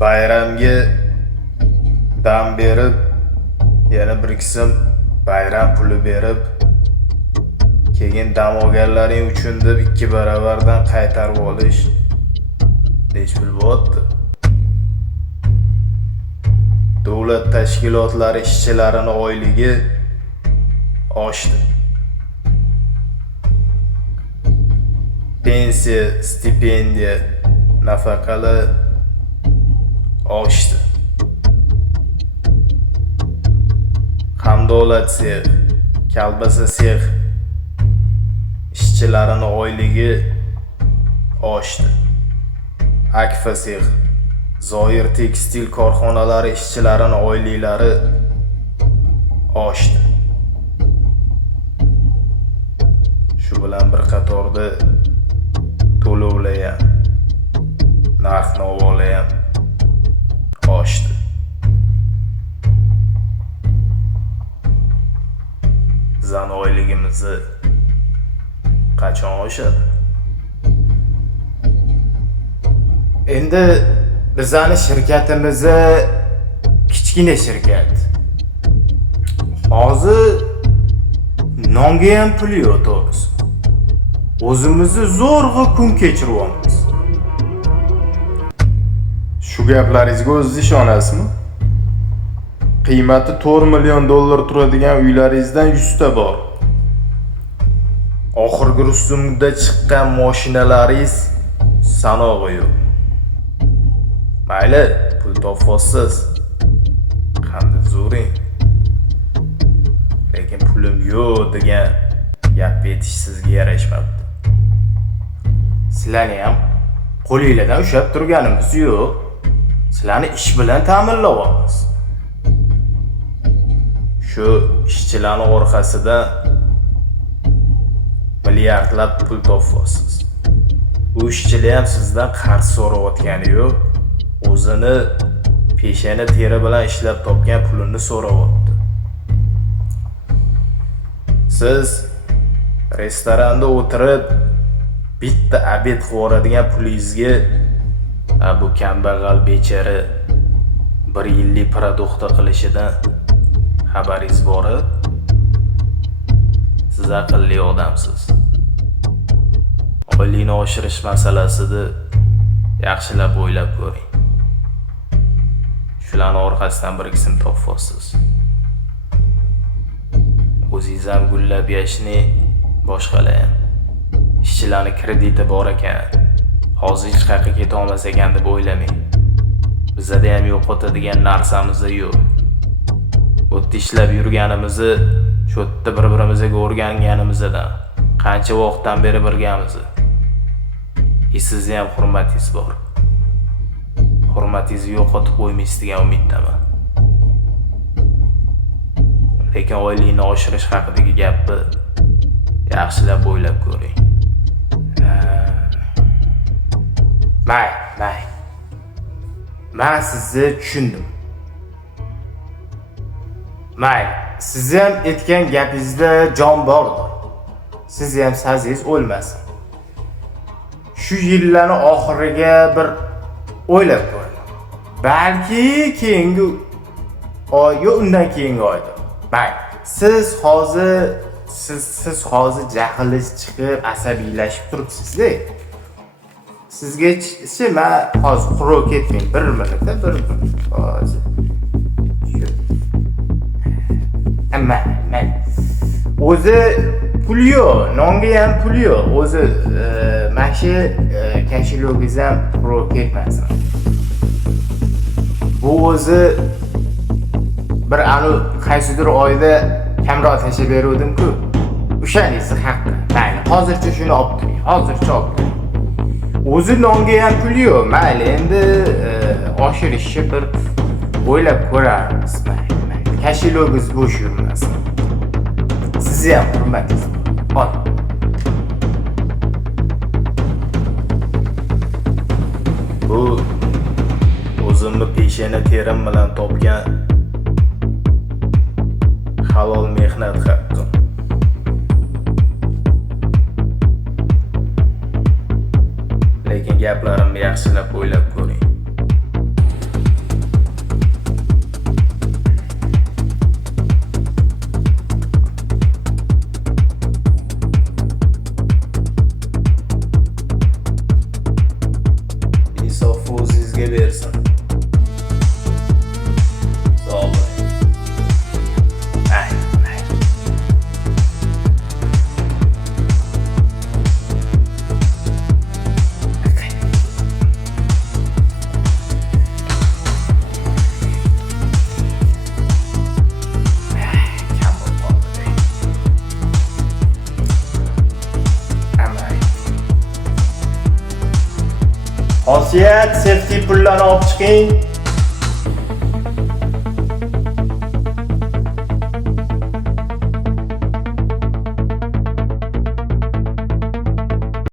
bayramga dam berib, yana bir qism bayram puli berib, keyin dam olganlaring uchun deb 2 baravardan qaytarib olish nech pul bo'lyapti? Davlat tashkilotlari ishchilarining oyligi oshdi. Pensiya, stipendiya, nafaqalar oshdi. Qandolat sex, kalbasa sex ishchilarining oyligi oshdi. Akfa sex, Zoir tekstil korxonalari ishchilarining oyliklari oshdi. Shu bilan bir qatorda to'lovlar ham, narx-navolar ham oshdi. Bizning oyligimizni qachon oshadi? Endi bizning shirkatimiz kichkina shirkat. Hozir nonga ham pul yo'q to'g'risi. O'zimizni zo'rg'a kun kechiryapmiz. Shu gaplaringizga o'zingiz ishonasizmi? Qiymati $4 million turadigan uylaringizdan 100 ta bor. Oxirgi rusumda chiqqan mashinalaringiz sanog'i yo'q. Mayli, pul topasiz. Qanday zo'ring. Lekin pulim yo'q degan gap aytish sizga yarashmabdi. Sizlarni ham qo'lingizdan ushlab turganimiz yo'q. Sizlarni ish bilan ta'minlayapmiz. Shu ishchilarning orqasida milliardlab pul topasiz. Bu ishchilar ham sizdan qarz so'rayotgani yo'q. O'zini peshana teri bilan ishlab topgan pulini so'rayapti. Siz restoranda o'tirib bitta obed qiladigan pulingizga bu kambag'al bechara 1 yillik produktda qilishidan xabaringiz bor? Siz aqlli odamsiz. Oylikni oshirish masalasida yaxshilab o'ylab ko'ring. Shularning orqasidan bir qism topasiz. O'zingiz ham gullab yashni, boshqalar ham. Ishchilarning krediti bor ekan. Hozir hech qayerga keta olmas ekan deb o'ylamang. Bizda ham yo'qotadigan narsamiz yo'q. O'tda ishlab yurganimizni, shu yerda bir-birimizga o'rganganimizdan qancha vaqtdan beri birgamiz. Sizni ham hurmatingiz bor. Hurmatingizni yo'qotib qo'ymaysiz degan umiddaman. Lekin oylikni oshirish haqidagi gapni yaxshilab o'ylab ko'ring. May. Men sizni tushundim. Siz ham aytgan gapingizda jon bordir. Siz ham sazingiz o'lmasin. Shu yillarning oxiriga bir o'ylab ko'ring. Balki keyingi oy yo undan keyingi oyda. Siz hozir jahlingiz chiqib, asabiylashib turibsiz-da. Sizgacha men hozir quruq ketmang, 1 minutda 1 minut. Hozir. Amma o'zi pul yo'q, nonga ham pul yo'q. O'zi mashi kashilogingiz ham quruq ketmasin. Bu o'zi bir qaysidir oyda kamroq tashab beruvdim-ku. O'shaningiz haqqi. Mayli, hozircha shuni olib turing. O'zi nonga ham pul yo'q. Mayli, endi oshirishni bir o'ylab ko'ramiz. Kashilogingiz bo'sh yurmasin. Sizni ham hurmatingiz bor. Bu o'zimni peshana terim bilan topgan halol mehnat haqqim. Lekin gaplarimni yaxshilab o'ylab ko'ring. Xosiyat, safety pullarni olib chiqing.